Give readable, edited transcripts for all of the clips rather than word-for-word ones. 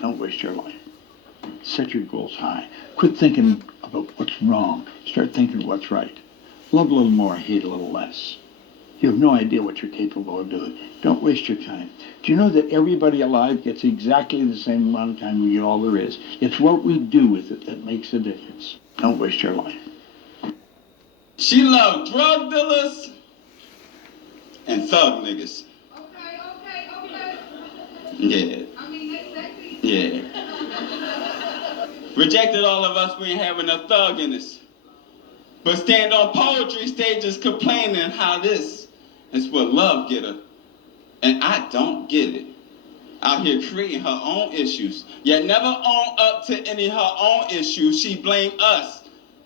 Don't waste your life. Set your goals high. Quit thinking about what's wrong. Start thinking what's right. Love a little more, hate a little less. You have no idea what you're capable of doing. Don't waste your time. Do you know that everybody alive gets exactly the same amount of time we get all there is? It's what we do with it that makes a difference. Don't waste your life. She loved drug dealers and thug niggas. Okay. Yeah. I mean, that's yeah. Rejected all of us, we ain't having a thug in us. But stand on poetry stages complaining how this is what love get her. And I don't get it. Out here creating her own issues, yet never own up to any of her own issues. She blame us,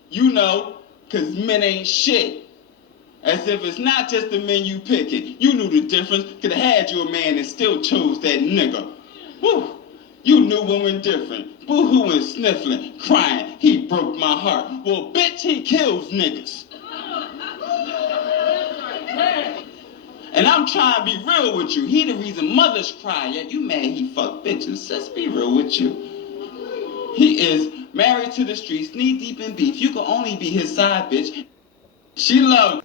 you know, cause men ain't shit. As if it's not just the men you picking. You knew the difference, could've had you a man and still chose that nigga. Whew. You knew when we're different. Boo-hooing, sniffling, crying. He broke my heart. Well, bitch, he kills niggas. And I'm trying to be real with you. He the reason mothers cry, yet you mad he fuck bitches. Let's be real with you. He is married to the streets, knee deep in beef. You can only be his side bitch. She loved.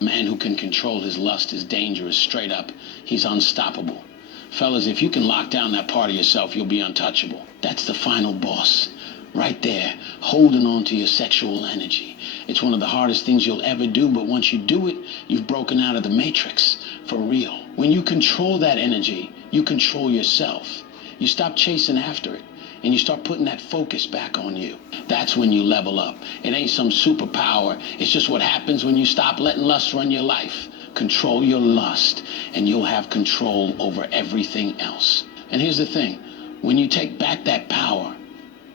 A man who can control his lust is dangerous, straight up. He's unstoppable. Fellas, if you can lock down that part of yourself, you'll be untouchable. That's the final boss. Right there, holding on to your sexual energy. It's one of the hardest things you'll ever do, but once you do it, you've broken out of the matrix, for real. When you control that energy, you control yourself. You stop chasing after it, and you start putting that focus back on you. That's when you level up. It ain't some superpower. It's just what happens when you stop letting lust run your life. Control your lust, and you'll have control over everything else. And here's the thing. When you take back that power,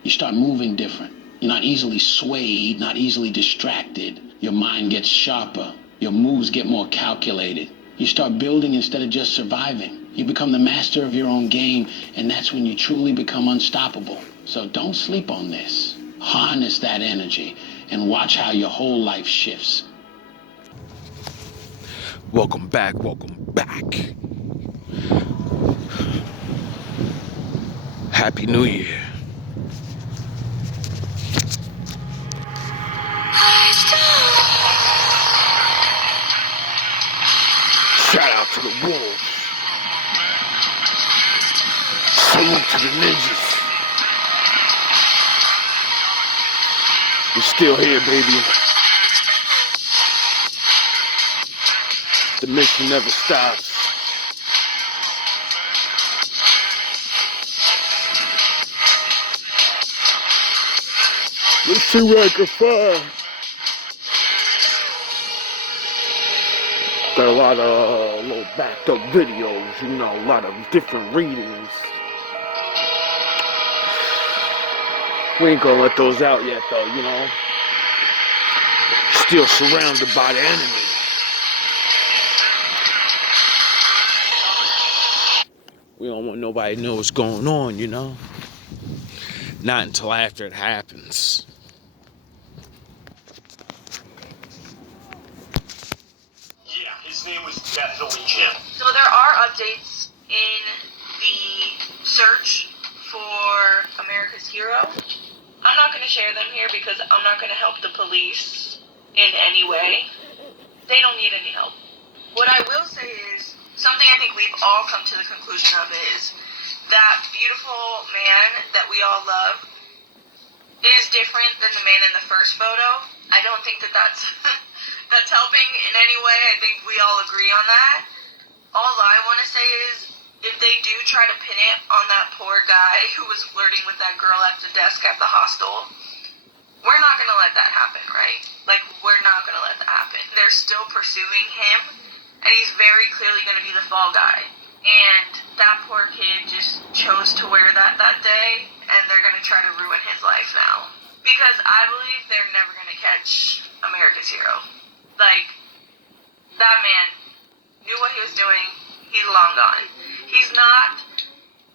you start moving different. You're not easily swayed, not easily distracted. Your mind gets sharper. Your moves get more calculated. You start building instead of just surviving. You become the master of your own game, and that's when you truly become unstoppable. So don't sleep on this. Harness that energy and watch how your whole life shifts. Welcome back. Happy New Year. Shout out to the wolves. Salute to the ninjas. We're still here, baby. The mission never stops. Let's see where I can find. Got a lot of little backed up videos, you know, a lot of different readings. We ain't gonna let those out yet though, you know. Still surrounded by the enemy. We don't want nobody to know what's going on, you know. Not until after it happens. Yeah, his name was definitely Jim. So there are updates in the search for America's hero. I'm not going to share them here because I'm not going to help the police in any way. They don't need any help. What I will say is, something I think we've all come to the conclusion of is that beautiful man that we all love is different than the man in the first photo. I don't think that that's that's helping in any way. I think we all agree on that. All I want to say is, if they do try to pin it on that poor guy who was flirting with that girl at the desk at the hostel, we're not going to let that happen, right? Like, we're not going to let that happen. They're still pursuing him, and he's very clearly going to be the fall guy. And that poor kid just chose to wear that day, and they're going to try to ruin his life now. Because I believe they're never going to catch America's hero. Like, that man knew what he was doing. He's long gone. He's not,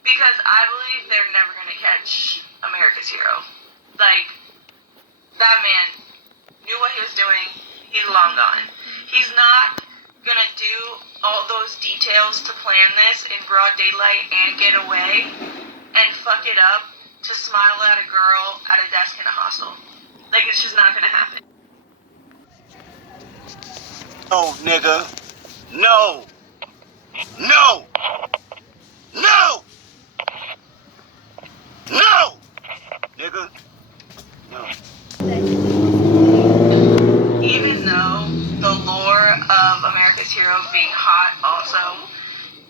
because I believe they're never going to catch America's hero. Like, that man knew what he was doing. He's long gone. He's not going to do all those details to plan this in broad daylight and get away. and fuck it up to smile at a girl at a desk in a hostel. Like, it's just not gonna happen. No, nigga. No. No. No. No. Nigga. No. Even though the lore of America's Hero being hot also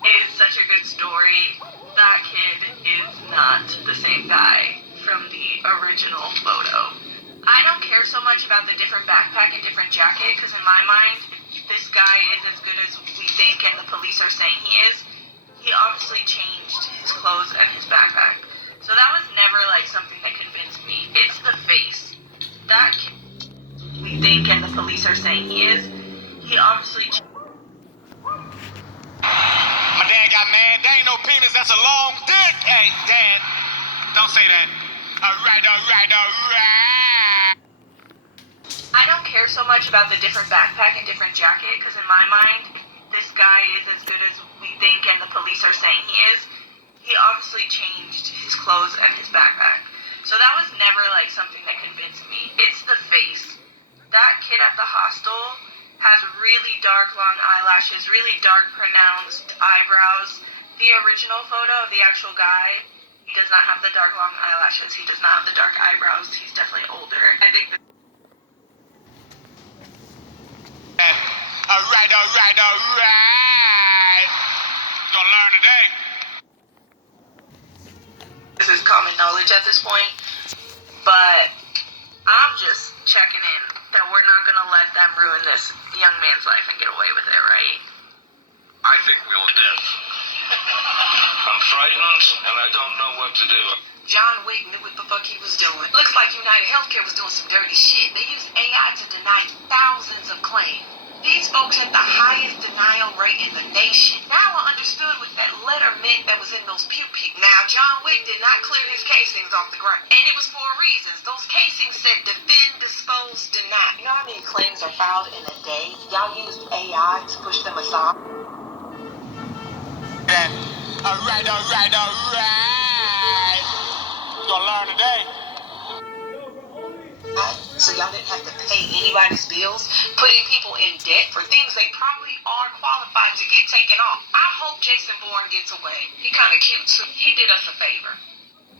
is such a good story, that kid is not the same guy from the original photo. I don't care so much about the different backpack and different jacket, because in my mind, this guy is as good as we think and the police are saying he is. He obviously changed his clothes and his backpack. So that was never like something that convinced me. It's the face. That kid we think and the police are saying he is. He obviously My dad got mad. There ain't no penis. That's a long dick. Hey, Dad. Don't say that. All right. I don't care so much about the different backpack and different jacket, because in my mind, this guy is as good as we think and the police are saying he is. He obviously changed his clothes and his backpack. So that was never like something that convinced me. It's the face. That kid at the hostel has really dark long eyelashes, really dark pronounced eyebrows. The original photo of the actual guy, he does not have the dark long eyelashes. He does not have the dark eyebrows. He's definitely older. I think that All right. You gonna learn today. this is common knowledge at this point, but I'm just checking in that we're not gonna let them ruin this young man's life and get away with it, right? I think we'll do. I'm frightened and I don't know what to do. John Wick knew what the fuck he was doing. Looks like United Healthcare was doing some dirty shit. They used AI to deny thousands of claims. These folks had the highest denial rate in the nation. Now I understood what that letter meant that was in those pew-pew. Now, John Wick did not clear his casings off the ground. And it was for a reason. Those casings said defend, dispose, deny. You know how many claims are filed in a day? Y'all used AI to push them aside. All right. You gonna learn today. So y'all didn't have to pay anybody's bills, putting people in debt for things they probably are qualified to get taken off. I hope Jason Bourne gets away. He kind of cute too. He did us a favor.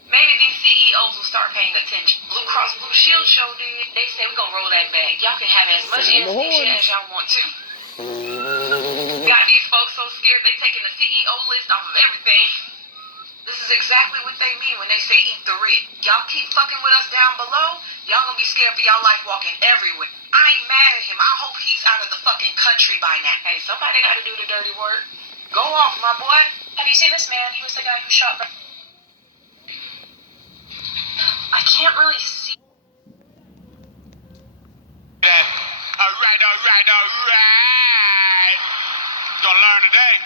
Maybe these CEOs will start paying attention. Blue Cross Blue Shield show did. They said we're gonna roll that back. Y'all can have as much anesthesia as y'all want to. Got these folks so scared they taking the CEO list off of everything. This is exactly what they mean when they say eat the rich. Y'all keep fucking with us down below, y'all gonna be scared for y'all life walking everywhere. I ain't mad at him. I hope he's out of the fucking country by now. Hey, somebody gotta do the dirty work. Go off, my boy. Have you seen this man? He was the guy who shot. I can't really see All right. You gonna learn today.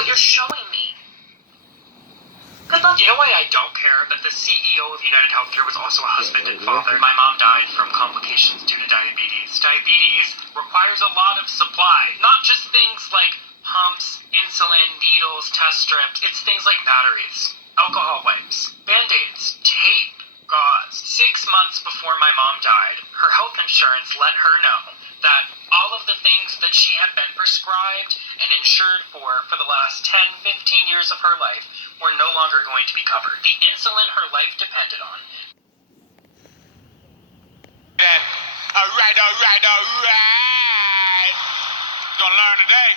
what you're showing me. You know why I don't care? That the CEO of United Healthcare was also a husband and father. My mom died from complications due to diabetes. Diabetes requires a lot of supply. Not just things like pumps, insulin, needles, test strips. It's things like batteries, alcohol wipes, band-aids, tape, gauze. 6 months before my mom died, her health insurance let her know that all of the things that she had been prescribed and insured for the last 10, 15 years of her life were no longer going to be covered. The insulin her life depended on. All right. You gonna learn today.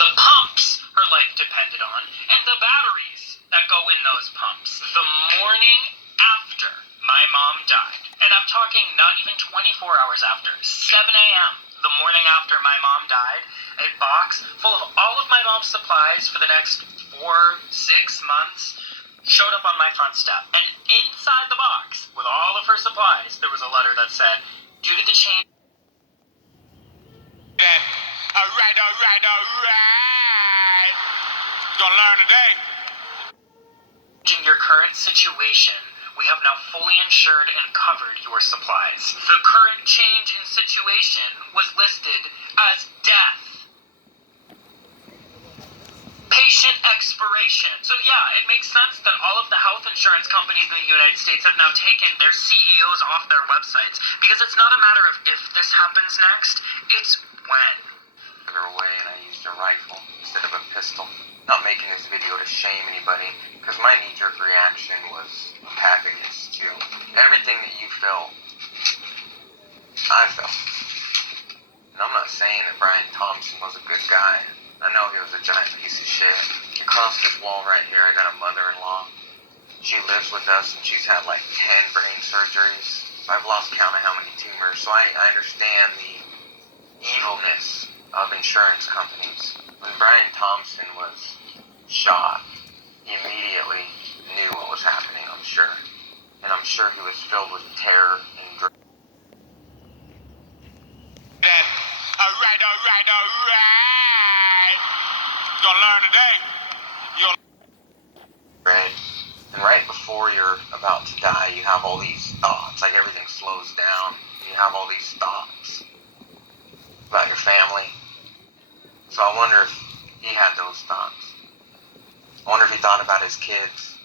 The pumps her life depended on, and the batteries that go in those pumps. The morning after my mom died, and I'm talking not even 24 hours after, 7 a.m., the morning after my mom died, a box full of all of my mom's supplies for the next 4-6 months showed up on my front step. And inside the box, with all of her supplies, there was a letter that said, due to the change... All right. You gonna learn today. In your current situation, we have now fully insured and covered your supplies. The current change in situation was listed as death. Patient expiration. So yeah, it makes sense that all of the health insurance companies in the United States have now taken their CEOs off their websites, because it's not a matter of if this happens next, it's when. Away, and I used a rifle instead of a pistol. Not making this video to shame anybody, because my knee-jerk reaction was attack against you. Everything that you felt, I felt. And I'm not saying that Brian Thompson was a good guy. I know he was a giant piece of shit. Across this wall right here, I got a mother-in-law. She lives with us, and she's had like 10 brain surgeries. I've lost count of how many tumors, so I understand the evilness of insurance companies. When Brian Thompson was shot, he immediately knew what was happening, I'm sure. And I'm sure he was filled with terror and dread. Alright. You're gonna learn today. Dread. And right before you're about to die, you have all these thoughts, like everything slows down. You have all these thoughts about your family. So I wonder if he had those thoughts. I wonder if he thought about his kids.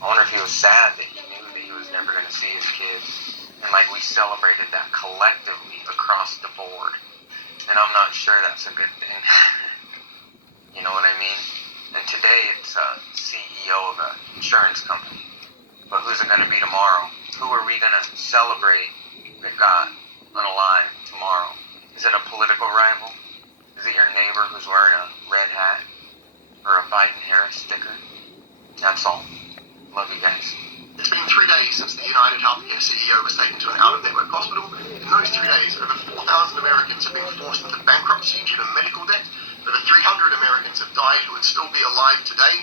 I wonder if he was sad that he knew that he was never going to see his kids. And like we celebrated that collectively across the board. And I'm not sure that's a good thing. You know what I mean? And today it's a CEO of an insurance company. But who's it going to be tomorrow? Who are we going to celebrate that got unalive tomorrow? Is it a political rival? Is it your neighbor who's wearing a red hat or a Biden-Harris sticker? That's all. Love you guys. It's been 3 days since the United Healthcare CEO was taken to an out-of-network hospital. In those 3 days, over 4,000 Americans have been forced into bankruptcy due to medical debt. Over 300 Americans have died who would still be alive today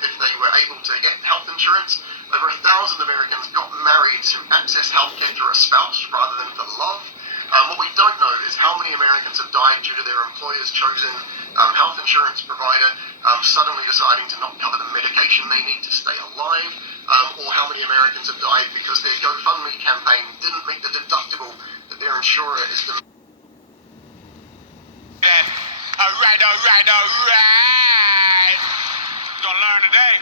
if they were able to get health insurance. Over 1,000 Americans got married to access healthcare through a spouse rather than for love. What we don't know is how many Americans have died due to their employer's chosen health insurance provider suddenly deciding to not cover the medication they need to stay alive, or how many Americans have died because their GoFundMe campaign didn't meet the deductible that their insurer is demanding. Alright. You're gonna learn today.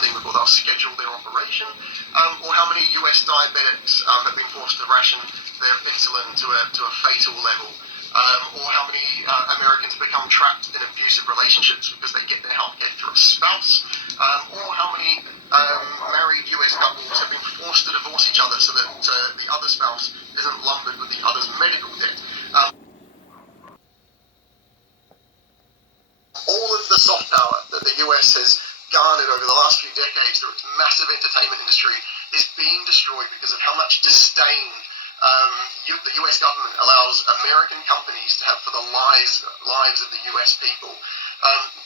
Before they'll schedule their operation, or how many US diabetics have been forced to ration their insulin to a fatal level, or how many Americans become trapped in abusive relationships because they get their healthcare through a spouse, or how many married US couples have been forced to divorce each other so that the other spouse isn't lumbered with the other's medical debt. All of the soft power that the US has garnered over the last few decades through its massive entertainment industry is being destroyed because of how much disdain the US government allows American companies to have for the lives of the US people.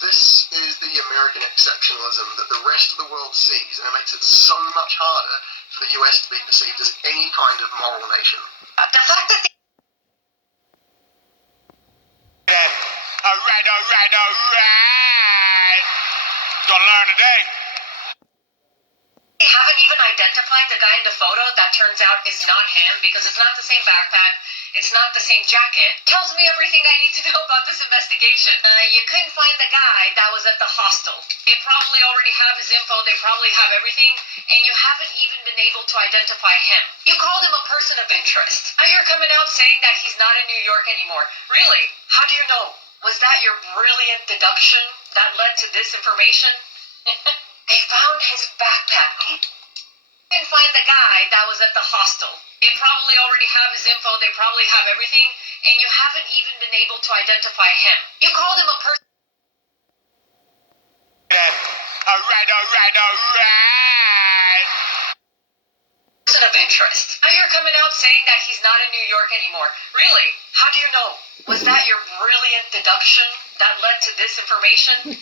This is the American exceptionalism that the rest of the world sees, and it makes it so much harder for the US to be perceived as any kind of moral nation. The fact that Alright. You're gonna learn today. they haven't even identified the guy in the photo that turns out is not him because it's not the same backpack, it's not the same jacket, tells me everything I need to know about this investigation. You couldn't find the guy that was at the hostel. They probably already have his info, they probably have everything, and you haven't even been able to identify him. You called him a person of interest. Now you're coming out saying that he's not in New York anymore. Really? How do you know? Was that your brilliant deduction that led to this information? They found his backpack. Couldn't find the guy that was at the hostel. They probably already have his info, they probably have everything, and you haven't even been able to identify him. You called him a person. Alright. Person of interest. Now you're coming out saying that he's not in New York anymore. Really? How do you know? Was that your brilliant deduction that led to this information?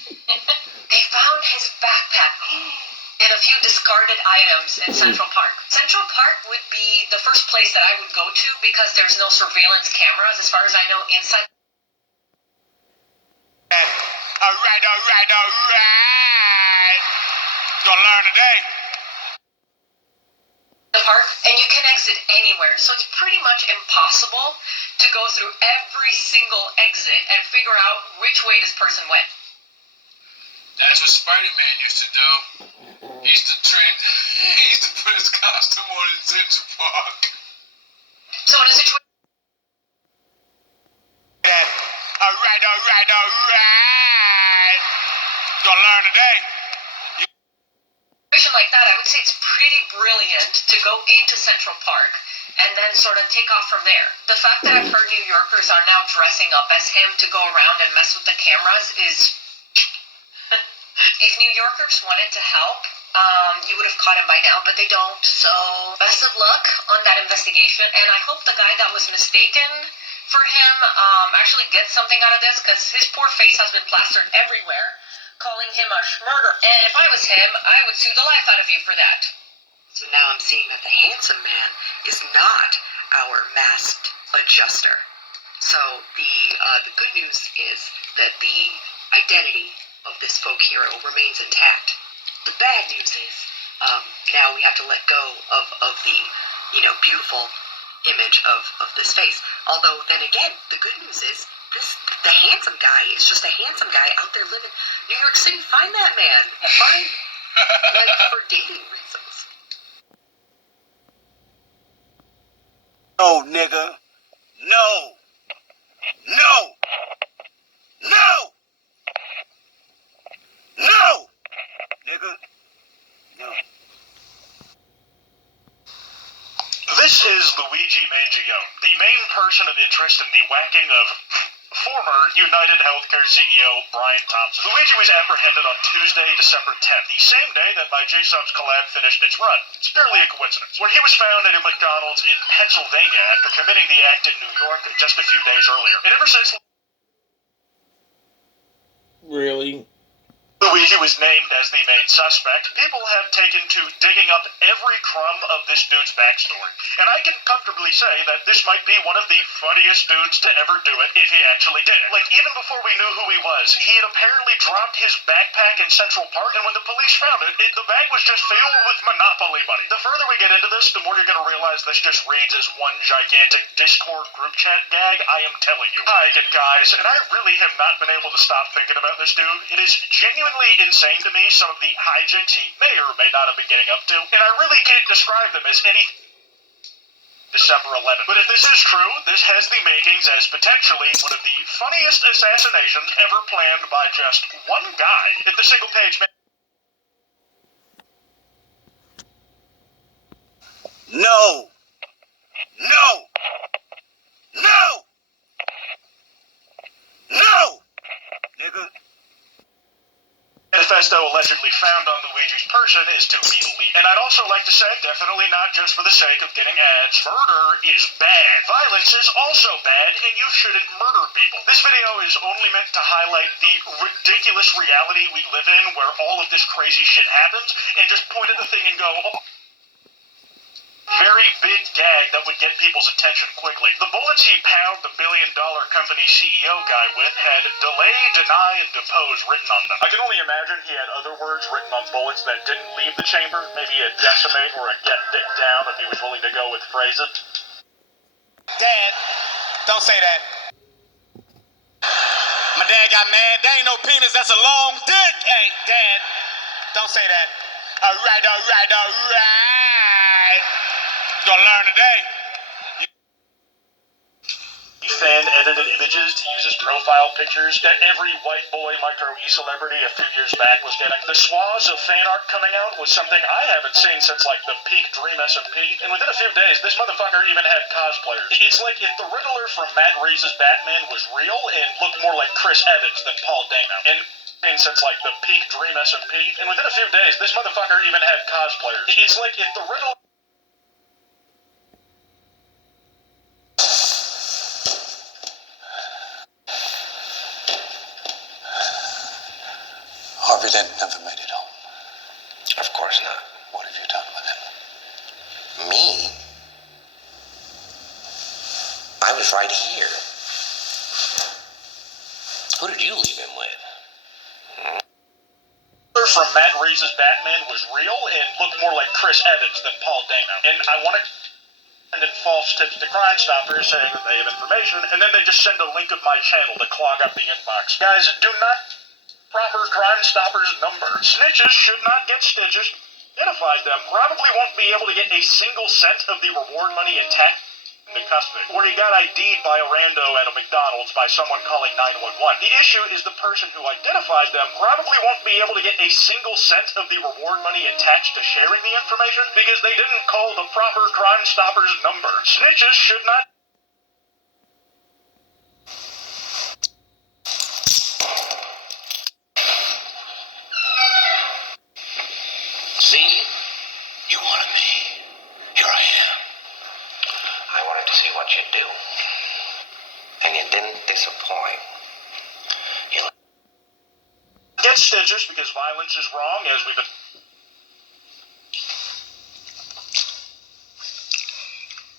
They found his backpack and a few discarded items in Central Park. Central Park would be the first place that I would go to because there's no surveillance cameras, as far as I know, inside. Alright. You're gonna learn today. the park, and you can exit anywhere, so it's pretty much impossible to go through every single exit and figure out which way this person went. That's what Spider-Man used to do. He used to put his costume on in Central Park. So in a situation All right. You gonna learn today. like that, I would say it's pretty brilliant to go into Central Park and then sort of take off from there. The fact that I've heard New Yorkers are now dressing up as him to go around and mess with the cameras is... If New Yorkers wanted to help, you would have caught him by now, but they don't. So best of luck on that investigation, and I hope the guy that was mistaken for him actually gets something out of this, because his poor face has been plastered everywhere, calling him a schmurder. And if I was him, I would sue the life out of you for that. So now I'm seeing that the handsome man is not our masked adjuster. So the good news is that the identity of this folk hero remains intact. The bad news is now we have to let go of the beautiful image of this face. Although then again, the good news is the handsome guy is just a handsome guy out there living New York City. Find that man. Find for dating reasons. No, nigga. No. Nigga. No. This is Luigi Mangio, the main person of interest in the whacking of former United Healthcare CEO Brian Thompson. Luigi was apprehended on Tuesday, December 10th, the same day that my J-Subs collab finished its run. It's purely a coincidence. Where he was found at a McDonald's in Pennsylvania after committing the act in New York just a few days earlier. And ever since Really? Luigi was named as the main suspect, people have taken to digging up every crumb of this dude's backstory. And I can comfortably say that this might be one of the funniest dudes to ever do it if he actually did it. Like, even before we knew who he was, he had apparently dropped his backpack in Central Park, and when the police found it, the bag was just filled with Monopoly money. The further we get into this, the more you're gonna realize this just reads as one gigantic Discord group chat gag, I am telling you. Hi again, guys, and I really have not been able to stop thinking about this dude. It is genuinely insane to me, some of the hijinks he may or may not have been getting up to, and I really can't describe them as any December 11th. But if this is true, this has the makings as potentially one of the funniest assassinations ever planned by just one guy. If the single page No, nigga. Manifesto allegedly found on Luigi's person is to be leaked. And I'd also like to say, definitely not just for the sake of getting ads, murder is bad. Violence is also bad, and you shouldn't murder people. This video is only meant to highlight the ridiculous reality we live in where all of this crazy shit happens, and just point at the thing and go, oh, very big gag that would get people's attention quickly. The bullets he pounded the billion-dollar company CEO guy with had delay, deny, and depose written on them. I can only imagine he had other words written on bullets that didn't leave the chamber, maybe a decimate or a get dick down if he was willing to go with phrases. Dad, don't say that. My dad got mad. There ain't no penis, that's a long dick. Hey, Dad, don't say that. All right. You're gonna learn today. Fan-edited images to use as profile pictures that every white boy micro-E celebrity a few years back was getting. The swaths of fan art coming out was something I haven't seen since, like, the peak Dream SMP, and within a few days, this motherfucker even had cosplayers. It's like if the Riddler from Matt Reeves' Batman was real and looked more like Chris Evans than Paul Dano. And since, like, the peak Dream SMP, and within a few days, this motherfucker even had cosplayers. It's like if the Riddler... Harvey Dent never made it home. Of course not. What have you done with him? Me? I was right here. Who did you leave him with? from Matt Reeves' Batman was real and looked more like Chris Evans than Paul Dano. And I want to send in false tips to Crime Stoppers saying that they have information, and then they just send a link of my channel to clog up the inbox. Guys, do not proper Crime Stoppers number. Snitches should not get stitches. Identified them. Probably won't be able to get a single cent of the reward money intact into custody. Or he got ID'd by a rando at a McDonald's by someone calling 911. The issue is the person who identified them probably won't be able to get a single cent of the reward money attached to sharing the information because they didn't call the proper Crime Stoppers number. Snitches should not. See? You wanted me. Here I am. I wanted to see what you'd do. And you didn't disappoint. You Get stitches because violence is wrong, as we've been.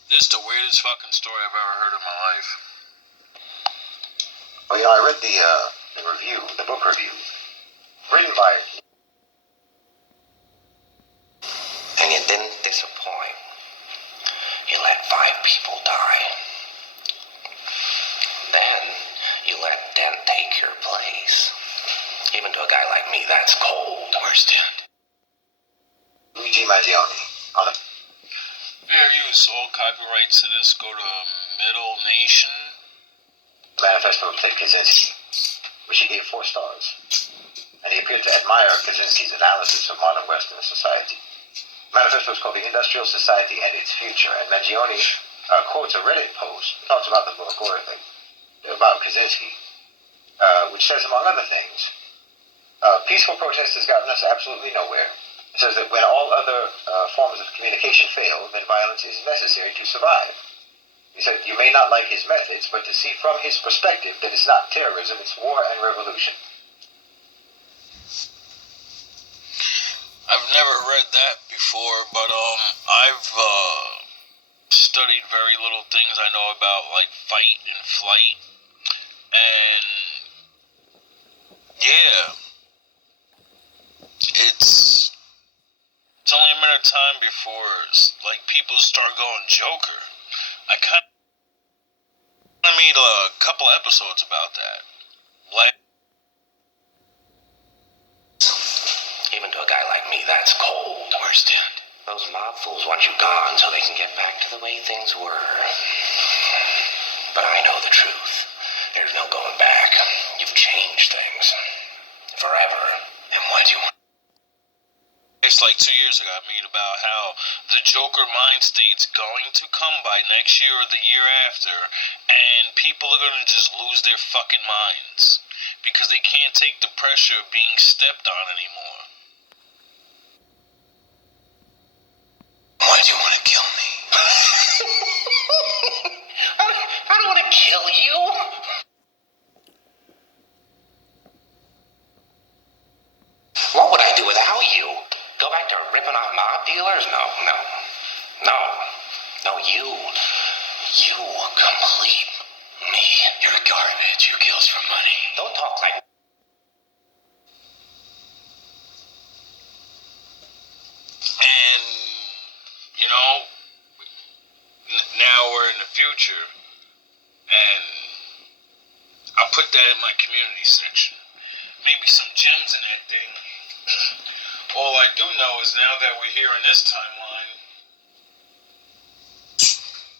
This is the weirdest fucking story I've ever heard in my life. Well, you know, I read the review, the book review, written by. And you didn't disappoint. You let 5 people die. Then you let Dent take your place. Even to a guy like me, that's cold. Where's Dent? Luigi Maggioni. On the Fair use. All copyrights to this go to Middle Nation. manifesto of Ted Kaczynski, which he gave 4 stars. And he appeared to admire Kaczynski's analysis of modern Western society. The manifesto is called The Industrial Society and Its Future, and Mangione quotes a Reddit post, talks about the book or about Kaczynski, which says, among other things, peaceful protest has gotten us absolutely nowhere. It says that when all other forms of communication fail, then violence is necessary to survive. He said, you may not like his methods, but to see from his perspective that it's not terrorism, it's war and revolution. I've never read that before, but I've studied very little things I know about, like fight and flight, and yeah, it's only a matter of time before like people start going Joker. I kind of made a couple episodes about that. Even to a guy like me, that's cold. Where's Dent? Those mob fools want you gone so they can get back to the way things were. But I know the truth. There's no going back. You've changed things. Forever. And why do you want... It's like 2 years ago I made about how the Joker mind state's going to come by next year or the year after, and people are going to just lose their fucking minds because they can't take the pressure of being stepped on anymore. Why do you want to kill me? I don't want to kill you. What would I do without you? Go back to ripping off mob dealers? No, you complete me. You're garbage. You kills for money. Don't talk like... And, you know, now we're in the future, and I'll put that in my community section. Maybe some gems in that thing. All I do know is now that we're here in this timeline,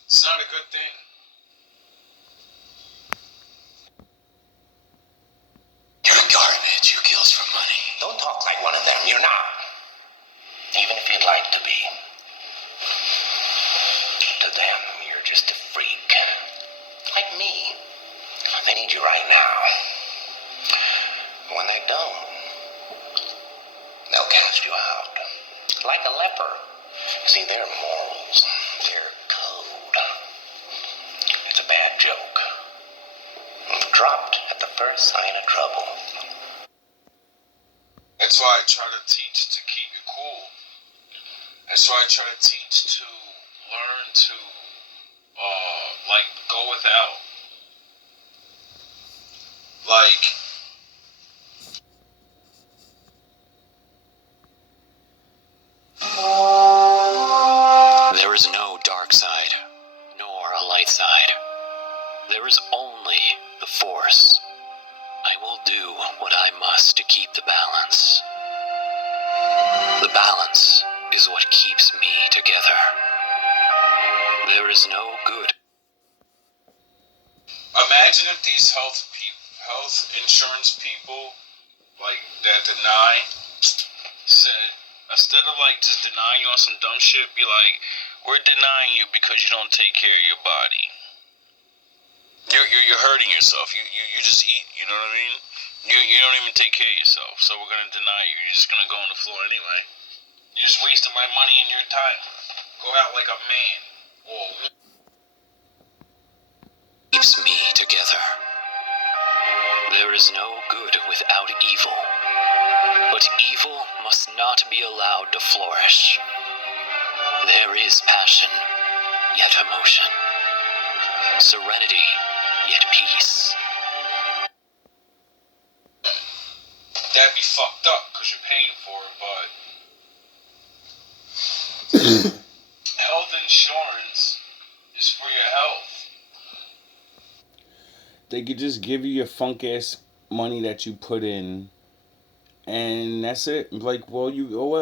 it's not a good thing. You're garbage. You kills for money. Don't talk like one of them. You're not. Even if you'd like to be. To them, you're just a freak. Like me. They need you right now. When they don't, they'll cast you out. Like a leper. See, their morals, their code. It's a bad joke. Dropped at the first sign of trouble. That's why I try to teach to keep it cool. That's why I try to teach to learn to, like, go without. Like, do what I must to keep the balance. The balance is what keeps me together. There is no good. Imagine if these health insurance people, like, that deny, said, instead of, like, just denying you on some dumb shit, be like, we're denying you because you don't take care of your body. You're hurting yourself. You just eat, you know what I mean? You don't even take care of yourself, so we're gonna deny you. You're just gonna go on the floor anyway. You're just wasting my money and your time. Go out like a man. Or Keeps me together. There is no good without evil, but evil must not be allowed to flourish. There is passion, yet emotion. Serenity, yet peace. that'd be fucked up because you're paying for it, but health insurance is for your health. They could just give you your funk ass money that you put in, and that's it. Like, well,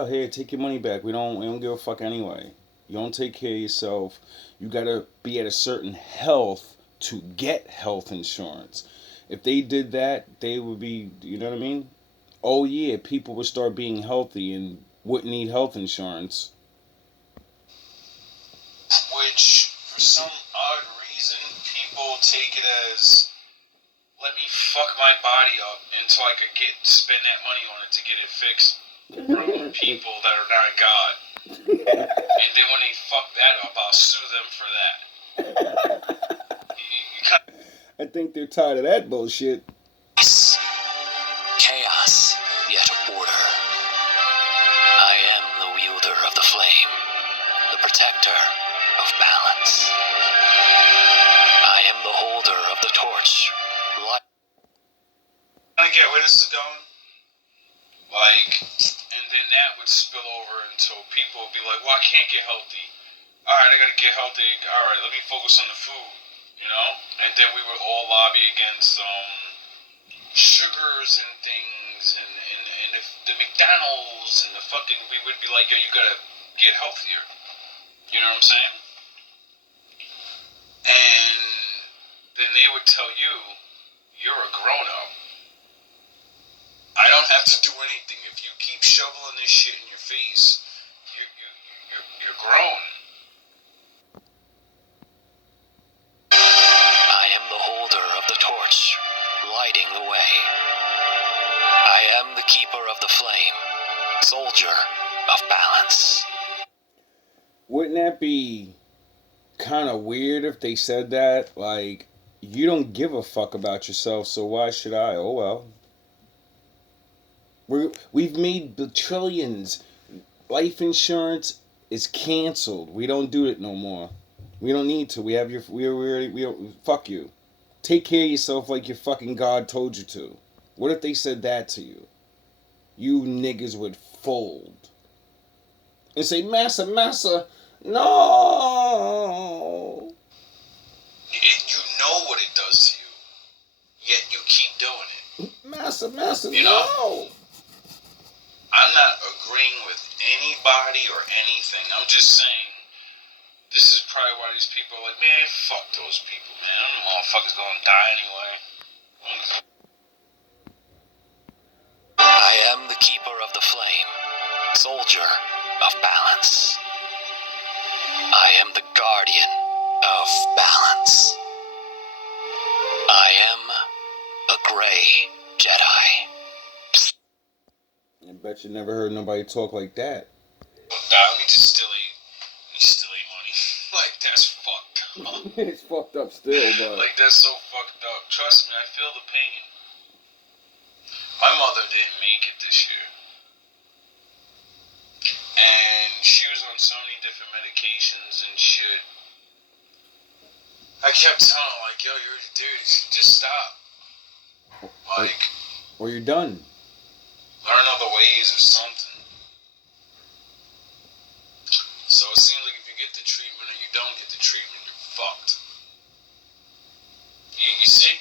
here, take your money back. We don't give a fuck anyway. You don't take care of yourself. You gotta be at a certain health to get health insurance. If they did that, they would be, you know what I mean? Oh yeah, people would start being healthy and wouldn't need health insurance. Which, for some odd reason, people take it as, let me fuck my body up until I could spend that money on it to get it fixed from people that are not God. And then when they fuck that up, I'll sue them for that. I think they're tired of that bullshit. Chaos, yet order. I am the wielder of the flame, the protector of balance. I am the holder of the torch. I get where this is going. Like, and then that would spill over until people would be like, well, I can't get healthy. Alright, I gotta get healthy. Alright, let me focus on the food, you know? And then we would all lobby against sugars and things, and the McDonald's and the fucking, we would be like, yo, you gotta get healthier. You know what I'm saying? And then they would tell you, you're a grown-up. I don't have to do anything. If you keep shoveling this shit in your face, you're grown. I am the holder of the torch, lighting the way. I am the keeper of the flame, soldier of balance. Wouldn't that be kind of weird if they said that? Like, you don't give a fuck about yourself, so why should I? Oh well. We've made the trillions. Life insurance is canceled. We don't do it no more. We don't need to. We have your. Fuck you. Take care of yourself like your fucking God told you to. What if they said that to you? You niggas would fold and say, "Massa, no." You know what it does to you, yet you keep doing it. Massa, you no. Know? I'm not agreeing with anybody or anything. I'm just saying, this is probably why these people are like, man, fuck those people, man. Them motherfuckers gonna die anyway. I am the keeper of the flame, soldier of balance. I am the guardian of balance. I am a gray Jedi. I bet you never heard nobody talk like that. We still ain't money. Like, that's fucked up. It's fucked up still, but... Like, that's so fucked up. Trust me, I feel the pain. My mother didn't make it this year. And she was on so many different medications and shit. I kept telling her, like, yo, dude, just stop. Like... Or you're done. Learn other ways or something. So it seems like if you get the treatment or you don't get the treatment, you're fucked. You see?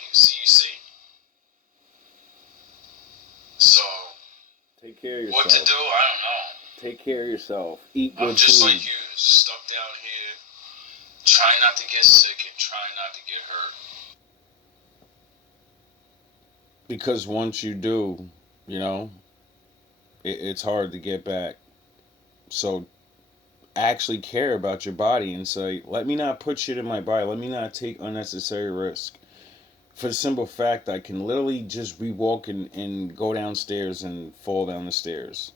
Take care of yourself. What to do, I don't know. Take care of yourself. Eat good I'm just food. like you, stuck down here, trying not to get sick and trying not to get hurt. Because once you do, you know, it's hard to get back. So actually care about your body and say, let me not put shit in my body. Let me not take unnecessary risk. For the simple fact, I can literally just re-walk and go downstairs and fall down the stairs.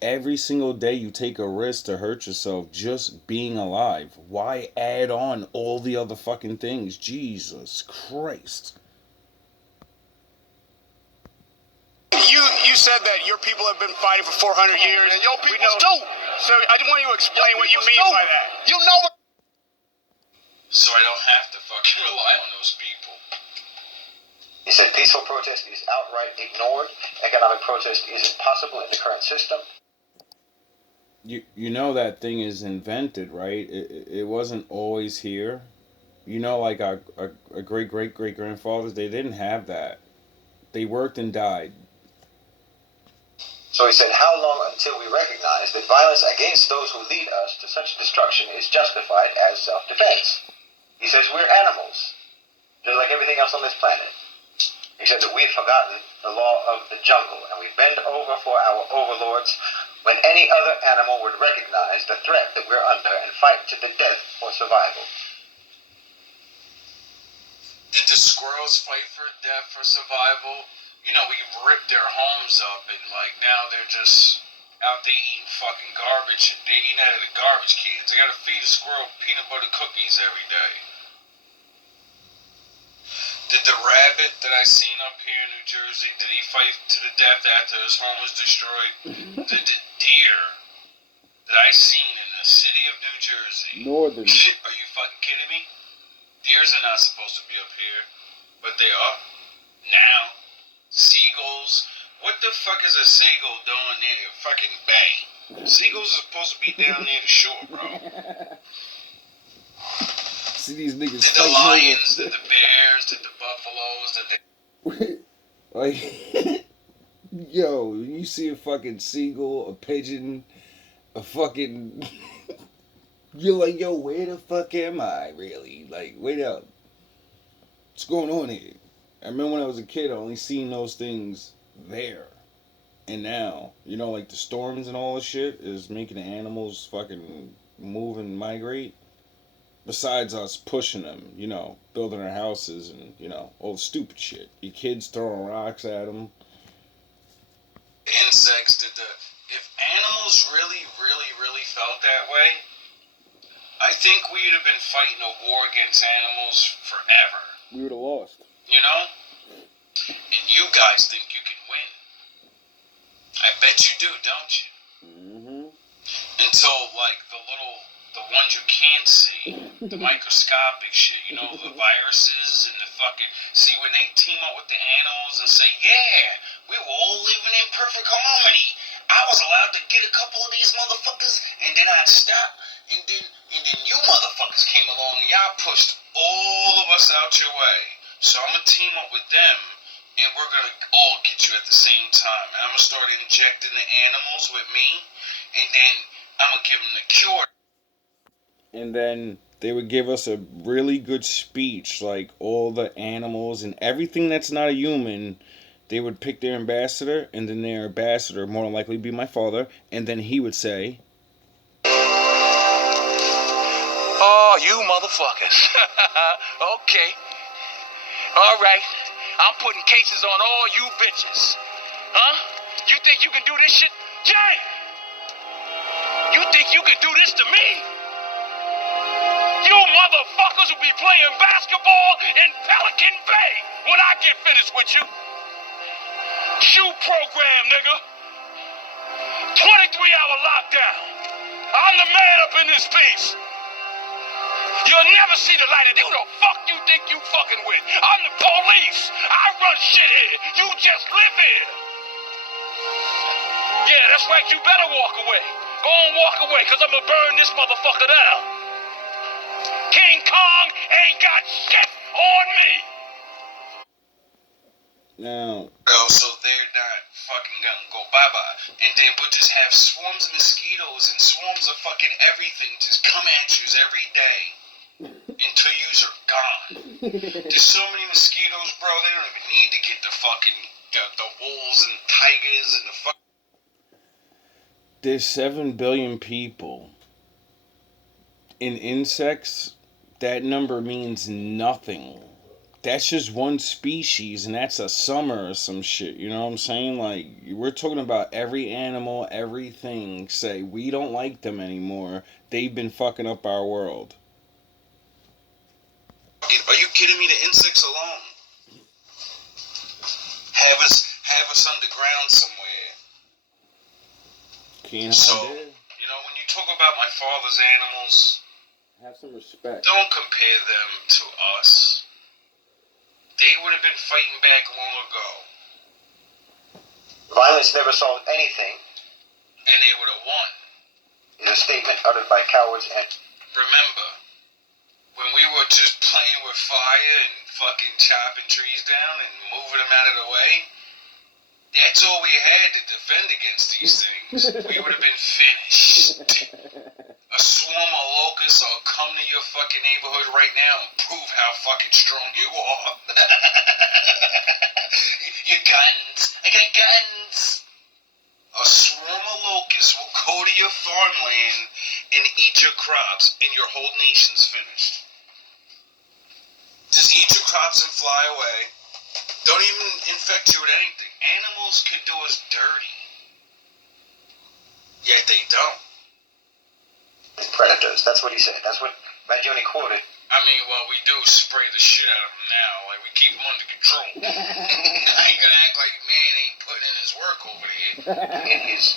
Every single day you take a risk to hurt yourself just being alive. Why add on all the other fucking things? Jesus Christ. You said that your people have been fighting for 400 years. And your people too. So I just want you to explain what you mean by that. You know what? So I don't have to fucking rely on those people. He said peaceful protest is outright ignored. Economic protest is impossible in the current system. You know that thing is invented, right? It wasn't always here. You know, like our great-great-great-grandfathers, they didn't have that. They worked and died. So he said, how long until we recognize that violence against those who lead us to such destruction is justified as self-defense? He says we're animals, just like everything else on this planet. He said that we've forgotten the law of the jungle, and we bend over for our overlords when any other animal would recognize the threat that we're under and fight to the death for survival. Did the squirrels fight for death for survival? You know, we ripped their homes up and, like, now they're just out there eating fucking garbage. They're eating out of the garbage cans. They gotta feed a squirrel peanut butter cookies every day. Did the rabbit that I seen up here in New Jersey, did he fight to the death after his home was destroyed? Did the deer that I seen in the city of New Jersey... Northern. Are you fucking kidding me? Deers are not supposed to be up here, but they are. Now. Seagulls. What the fuck is a seagull doing near a fucking bay? Seagulls are supposed to be down near the shore, bro. See these niggas. Did the lions, did the bears, did the buffaloes, did like, yo, you see a fucking seagull, a pigeon, a fucking... You're like, yo, where the fuck am I, really? Like, wait up. What's going on here? I remember when I was a kid, I only seen those things there. And now, you know, like the storms and all this shit is making the animals fucking move and migrate. Besides us pushing them, you know, building our houses and, you know, all the stupid shit. Your kids throwing rocks at them. insects, if animals really felt that way, I think we would have been fighting a war against animals forever. We would have lost. You know? And you guys think you can win. I bet you do, don't you? Mm-hmm. Until, like, the ones you can't see, the microscopic shit, you know, the viruses and the fucking... See, when they team up with the animals and say, yeah, we were all living in perfect harmony. I was allowed to get a couple of these motherfuckers, and then I'd stop, and then you motherfuckers came along, and y'all pushed all of us out your way. So I'm gonna team up with them, and we're gonna all get you at the same time. And I'm gonna start injecting the animals with me, and then I'm gonna give them the cure. And then they would give us a really good speech, like all the animals and everything that's not a human. They would pick their ambassador, and then their ambassador more than likely be my father, and then he would say, "Oh, you motherfuckers. Okay. All right. I'm putting cases on all you bitches. Huh? You think you can do this shit? Jay! You think you can do this to me? You motherfuckers will be playing basketball in Pelican Bay when I get finished with you. Shoe program, nigga. 23-hour lockdown. I'm the man up in this piece. You'll never see the light of who the fuck you think you fucking with. I'm the police. I run shit here. You just live here. Yeah, that's right. You better walk away. Go on, walk away, because I'm going to burn this motherfucker down. King Kong ain't got shit on me. now, Oh, so they're not fucking gonna go bye-bye. And then we'll just have swarms of mosquitoes and swarms of fucking everything just come at you every day until yous are gone. There's so many mosquitoes, bro, they don't even need to get the fucking, the wolves and tigers and the fucking... There's 7 billion people. In insects, that number means nothing. That's just one species, and that's a summer or some shit. You know what I'm saying? Like, we're talking about every animal, everything. Say, we don't like them anymore. They've been fucking up our world. Are you kidding me? The insects alone have us underground somewhere. Can't So, hide there. you know, when you talk about my father's animals, Have some respect. don't compare them to us. They would have been fighting back long ago. Violence never solved anything. And they would have won. Is a statement uttered by cowards and... Remember, when we were just playing with fire and fucking chopping trees down and moving them out of the way, that's all we had to defend against these things. We would have been finished. A swarm of locusts will come to your fucking neighborhood right now and prove how fucking strong you are. Your guns. I got guns. A swarm of locusts will go to your farmland and eat your crops, and your whole nation's finished. Just eat your crops and fly away. Don't even infect you with anything. Animals could do us dirty. Yet they don't. Predators. That's what he said. That's what Magione quoted. I mean, well, we do spray the shit out of them now. Like, we keep them under control. I ain't gonna act like man ain't putting in his work over there. In his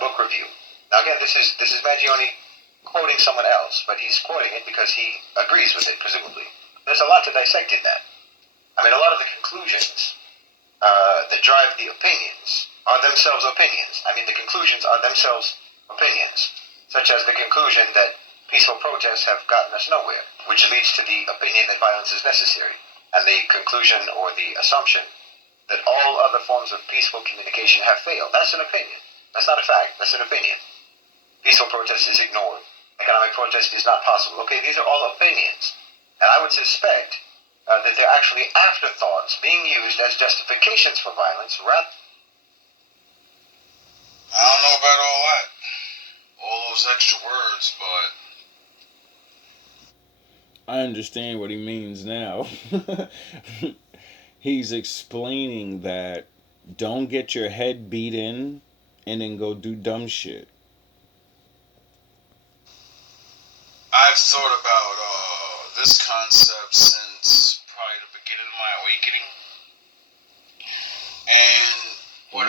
book review. Now again, this is Magione quoting someone else, but he's quoting it because he agrees with it, presumably. There's a lot to dissect in that. I mean, a lot of the conclusions that drive the opinions are themselves opinions. I mean, the conclusions are themselves opinions, such as the conclusion that peaceful protests have gotten us nowhere, which leads to the opinion that violence is necessary, and the conclusion or the assumption that all other forms of peaceful communication have failed. That's an opinion. That's not a fact. That's an opinion. Peaceful protest is ignored. Economic protest is not possible. Okay, these are all opinions. And I would suspect that they're actually afterthoughts being used as justifications for violence rather... I don't know about all that. All those extra words, but... I understand what he means now. He's explaining that don't get your head beat in and then go do dumb shit. I've thought about this concept since probably the beginning of my awakening. And what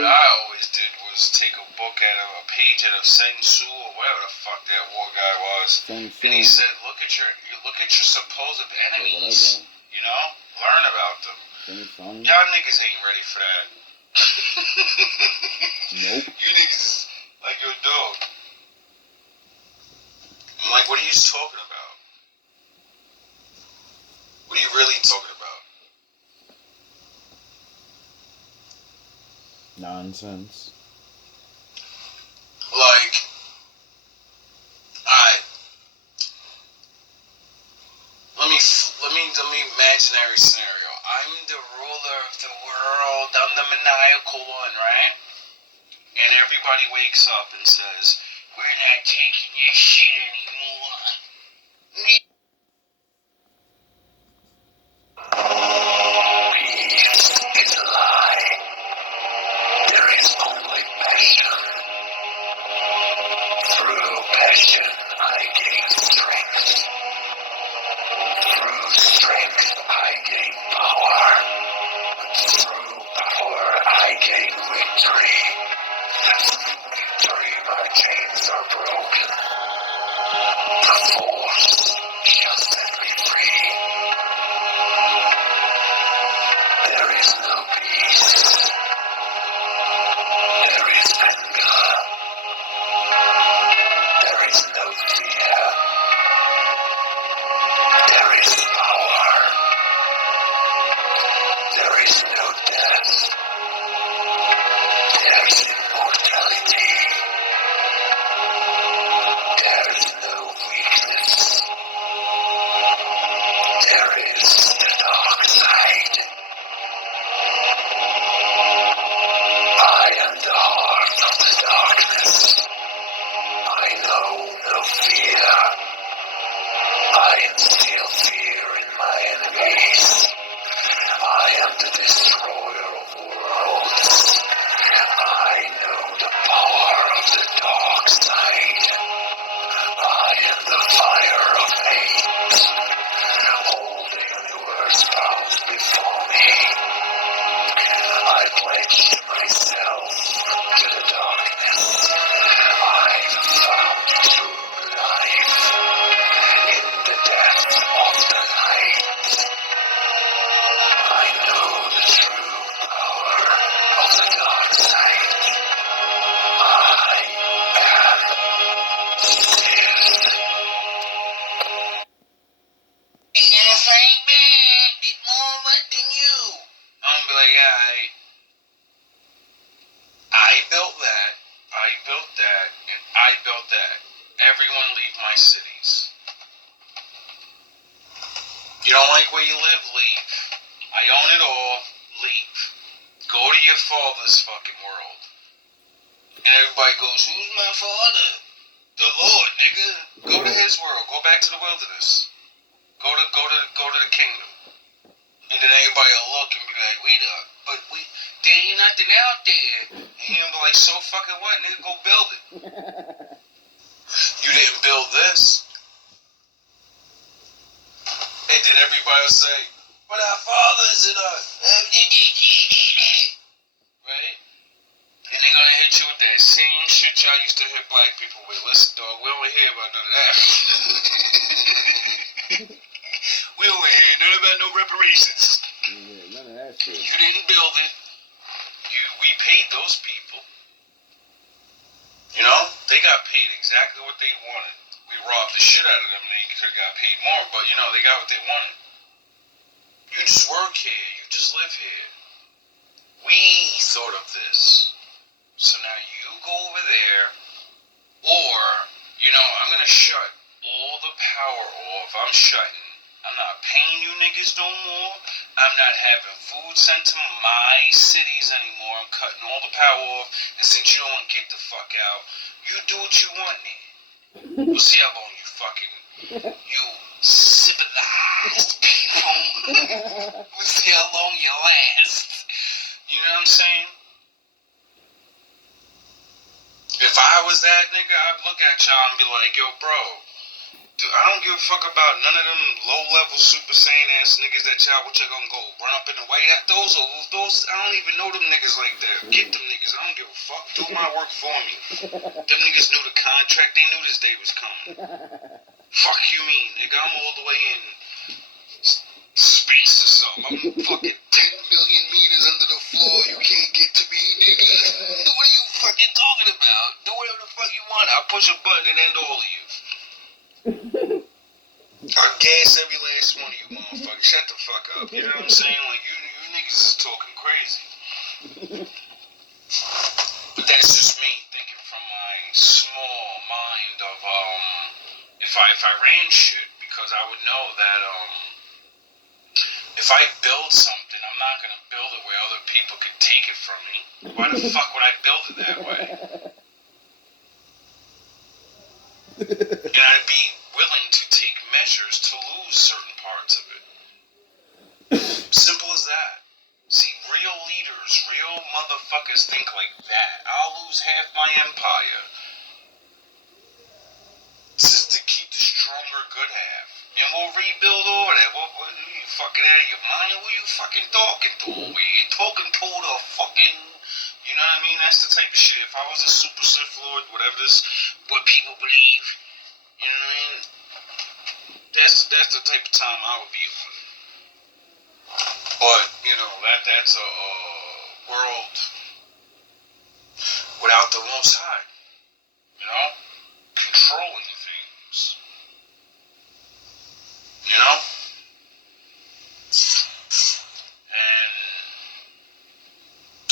I always did was take a book out of a page out of Sang Soo or whatever the fuck that war guy was. And he said, look at your supposed enemies. You know? Learn about them. Y'all niggas ain't ready for that. Nope. You niggas like your dog. I'm like, what are you talking about? What are you really talking about? Nonsense. Like, alright. Let me imaginary scenario. I'm the ruler of the world. I'm the maniacal one, right? And everybody wakes up and says, we're not taking your shit anymore. Peace is a lie. There is only passion. Through passion, I gain strength. Through strength, I gain power. Through power, I gain victory. Through victory, my chains are broken. The force shall set me free. There is no peace. There is anger. There is no fear. There is power. There is no death. am the destroyer of worlds. I know the power of the dark side. I am the fire of hate. All the universe bows before me. I pledge myself to the darkness. I've found true life in the depth of the night. I know the true power of the dark side. I am Sith. Yes, I'm back. Did more work than you. I'm gonna be like, yeah, I built that. I built that. And I built that. Everyone leave my cities. You don't like where you live? Leave. I own it all. Leave. Go to your father's fucking world. And everybody goes, who's my father? The Lord, nigga. Go to his world. Go back to the wilderness. Go to the kingdom. And then everybody will look and be like, there ain't nothing out there. And you'll be like, so fucking what, nigga? Go build it. You didn't build this. And then everybody will say, but our fathers and our... Right? And they're gonna hit you with that same shit y'all used to hit black people with. Listen, dog, we don't hear about none of that. We don't hear none about no reparations. Yeah, none of that shit. You didn't build it. We paid those people. You know? They got paid exactly what they wanted. We robbed the shit out of them and they could have got paid more, but you know, they got what they wanted. You just work here. You just live here. We thought of this. So now you go over there, or, you know, I'm gonna shut all the power off. I'm shutting. I'm not paying you niggas no more. I'm not having food sent to my cities anymore. I'm cutting all the power off. And since you don't want to get the fuck out, you do what you want, nigga. We'll see how long you fucking, you civilized people. We'll see how long you last. You know what I'm saying? If I was that nigga, I'd look at y'all and be like, yo, bro, dude, I don't give a fuck about none of them low-level Super Saiyan ass niggas that y'all, what y'all gonna go run up in the White House? Those, I don't even know them niggas like that. Get them niggas, I don't give a fuck. Do my work for me. Them niggas knew the contract, they knew this day was coming. Fuck you mean, nigga, I'm all the way in space or something. I'm fucking 10 million meters under the floor. You can't get to me, nigga. What are you fucking talking about? Do whatever the fuck you want. I'll push a button and end all of you. I'll gas every last one of you motherfuckers. Shut the fuck up. You know what I'm saying? Like, you niggas is talking crazy. But that's just me thinking from my small mind of, if I ran shit, because I would know that, if I build something, I'm not gonna build it where other people could take it from me. Why the fuck would I build it that way? And I'd be willing to take measures to lose certain parts of it. Simple as that. See, real leaders, real motherfuckers think like that. I'll lose half my empire to keep the stronger good half. And we'll rebuild all that. What you fucking out of your mind? Who you fucking talking to? You talking to the fucking... You know what I mean? That's the type of shit. If I was a super Sith Lord, whatever this... What people believe... You know what I mean? That's the type of time I would be on. But, you know, that's a world without the Most High. You know? Controlling things. You know? And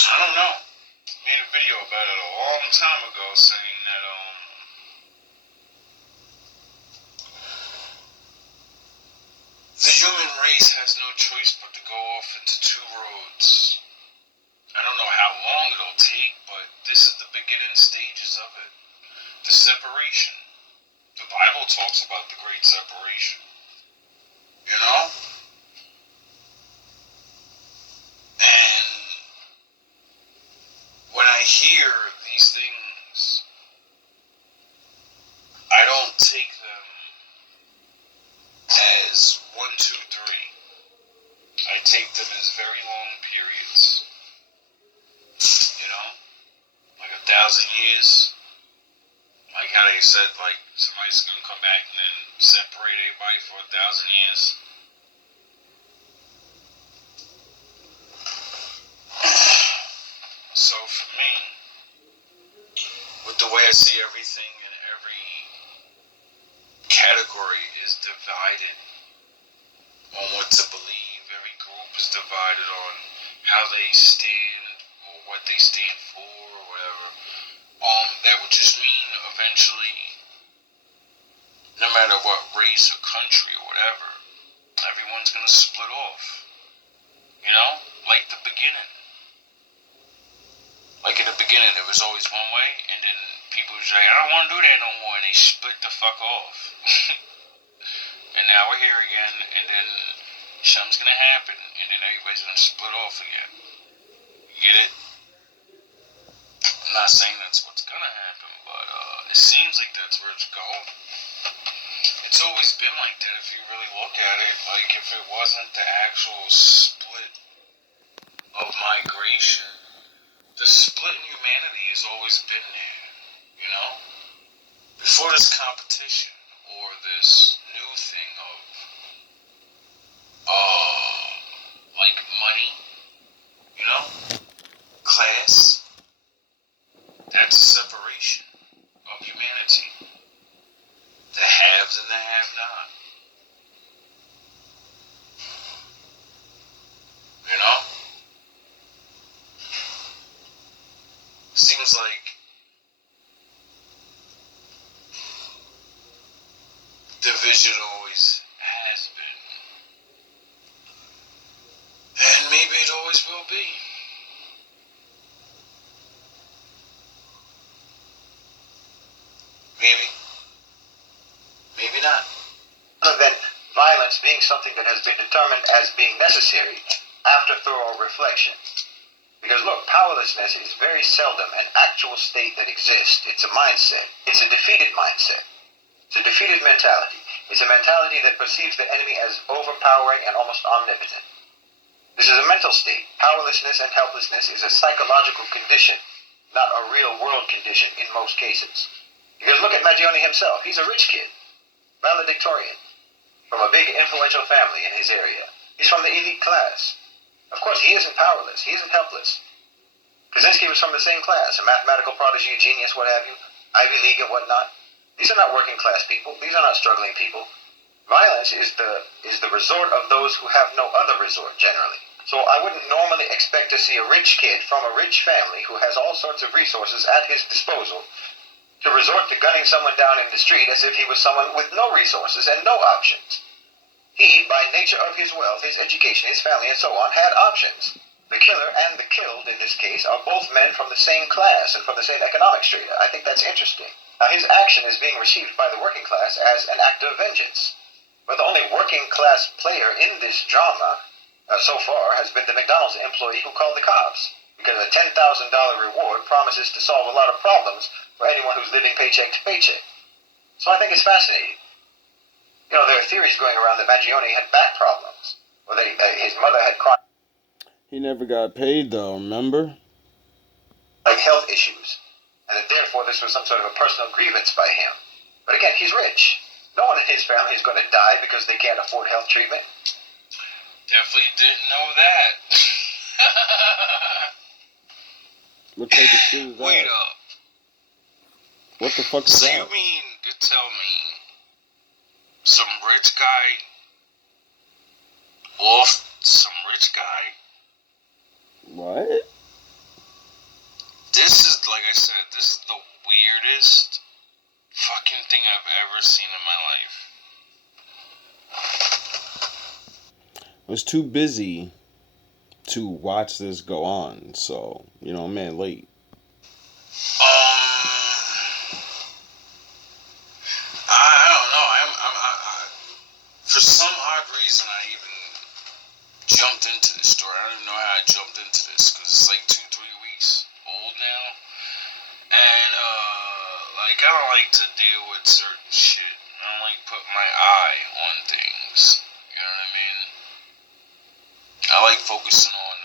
I don't know. Made a video about it a long time ago saying that the human race has no choice but to go off into two roads. I don't know how long it'll take, but this is the beginning stages of it. The separation. The Bible talks about the great separation. You know? they said, like, somebody's gonna come back and then separate everybody for 1,000 years. So for me, with the way I see everything and every category is divided on what to believe, every group is divided on how they stand or what they stand for or whatever, that would just mean eventually, no matter what race or country or whatever, everyone's gonna split off. You know? Like the beginning. Like in the beginning, it was always one way, and then people was like, I don't want to do that no more, and they split the fuck off. And now we're here again, and then something's gonna happen, and then everybody's gonna split off again. You get it? I'm not saying that's what's gonna happen, but it seems like that's where it's going. It's always been like that if you really look at it. Like if it wasn't the actual split of migration, the split in humanity has always been there, you know? Before this competition or this new thing of like money, you know? Class, that's a separation of humanity. The haves and the have-not. You know? Seems like division always has been. And maybe it always will be. Maybe. Maybe not. Other than violence being something that has been determined as being necessary after thorough reflection. Because look, powerlessness is very seldom an actual state that exists. It's a mindset. It's a defeated mindset. It's a defeated mentality. It's a mentality that perceives the enemy as overpowering and almost omnipotent. This is a mental state. Powerlessness and helplessness is a psychological condition, not a real world condition in most cases. Because look at Maggioni himself. He's a rich kid, valedictorian, from a big influential family in his area. He's from the elite class. Of course, he isn't powerless. He isn't helpless. Kaczynski was from the same class, a mathematical prodigy, genius, what have you, Ivy League and whatnot. These are not working class people. These are not struggling people. Violence is the resort of those who have no other resort, generally. So I wouldn't normally expect to see a rich kid from a rich family who has all sorts of resources at his disposal to resort to gunning someone down in the street as if he was someone with no resources and no options. He, by nature of his wealth, his education, his family, and so on, had options. The killer and the killed, in this case, are both men from the same class and from the same economic strata. I think that's interesting. Now, his action is being received by the working class as an act of vengeance. But the only working class player in this drama, so far, has been the McDonald's employee who called the cops. Because a $10,000 reward promises to solve a lot of problems for anyone who's living paycheck to paycheck. So I think it's fascinating. You know, there are theories going around that Maggioni had back problems, or that his mother had chronic, He never got paid though, remember? like, health issues, and that therefore this was some sort of a personal grievance by him. But again, he's rich. No one in his family is going to die because they can't afford health treatment. Definitely didn't know that. What type of shit is that? Wait up. What the fuck is So that? you mean to tell me some rich guy off some rich guy? What? This is, like I said, this is the weirdest fucking thing I've ever seen in my life. I was too busy to watch this go on, so, you know, man, late. I don't know. For some odd reason, I even jumped into this story. I don't even know how I jumped into this because it's like 2-3 weeks old now, and like I don't like to deal with certain shit. I don't like put my eye on things. You know what I mean? I like focusing on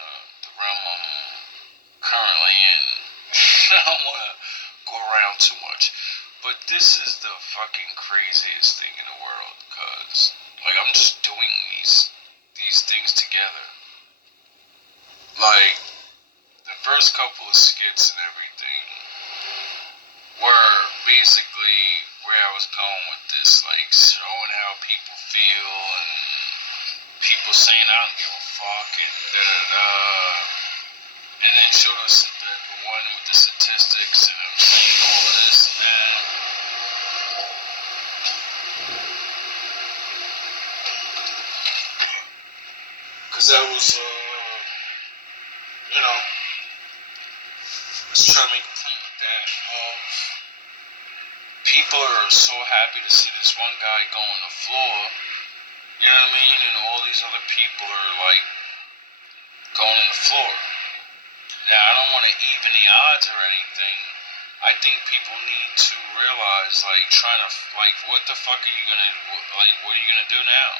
the realm I'm currently in. I don't want to go around too much. But this is the fucking craziest thing in the world, cause like I'm just doing these things together. Like the first couple of skits and everything were basically where I was going with this, like showing how people feel and people saying I don't give a fuck and da da da, and then showed us the one with the statistics and I'm saying all of this and that. Cause that was, you know, let's try to make a point with that. People are so happy to see this one guy go on the floor, you know what I mean? And all these other people are like going on the floor. Now, I don't want to even the odds or anything. I think people need to realize, like, trying to, like, what the fuck are you gonna, like, what are you gonna do now?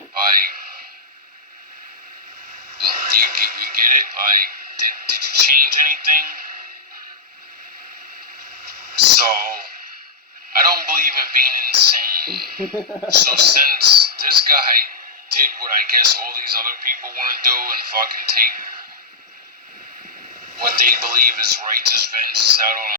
Like, you get it? Like, did you change anything? So, I don't believe in being insane. So since this guy did what I guess all these other people want to do and fucking take what they believe is righteous vengeance out on